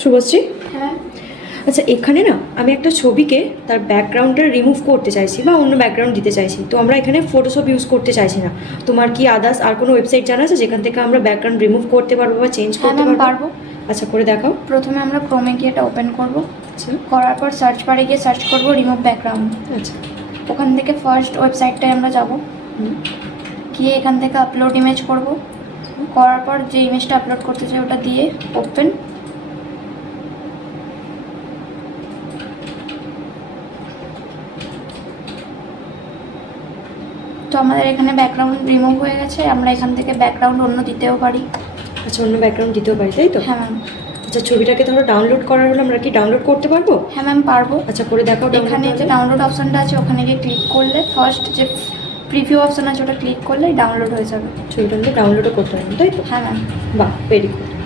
শুভশ্রী, হ্যাঁ আচ্ছা এখানে না আমি একটা ছবিকে তার ব্যাকগ্রাউন্ডটা রিমুভ করতে চাইছি বা অন্য ব্যাকগ্রাউন্ড দিতে চাইছি, তো আমরা এখানে ফটোশপ ইউজ করতে চাইছি না। তোমার কি আদার্স আর কোনো ওয়েবসাইট জানা আছে যেখান থেকে আমরা ব্যাকগ্রাউন্ড রিমুভ করতে পারবো বা চেঞ্জ করতে পারবো? আচ্ছা করে দেখাও। প্রথমে আমরা ক্রোমে গিয়ে এটা ওপেন করব। আচ্ছা করার পর সার্চ বারে গিয়ে সার্চ করব রিমুভ ব্যাকগ্রাউন্ড। আচ্ছা। ওখান থেকে ফার্স্ট ওয়েবসাইটটায় আমরা যাব, গিয়ে এখান থেকে আপলোড ইমেজ করব। করার পর যে ইমেজটা আপলোড করতে চাই ওটা দিয়ে ওপেন। তো আমাদের এখানে ব্যাকগ্রাউন্ড রিমুভ হয়ে গেছে। আমরা এখান থেকে ব্যাকগ্রাউন্ড অন্য দিতেও পারি। আচ্ছা, অন্য ব্যাকগ্রাউন্ড দিতেও পারি তাই তো? হ্যাঁ ম্যাম। আচ্ছা, ছবিটাকে ধরো ডাউনলোড করার হলে আমরা কি ডাউনলোড করতে পারবো? হ্যাঁ ম্যাম পারবো। আচ্ছা করে দেখাও। এখানে যে ডাউনলোড অপশনটা আছে ওখানে গিয়ে ক্লিক করলে ফার্স্ট যে প্রিভিউ অপশন আছে ওটা ক্লিক করলেই ডাউনলোড হয়ে যাবে। ছবিটা আমাদের ডাউনলোডও করতে পারবো তাই তো? হ্যাঁ ম্যাম। বাহ, ভেরি গুড।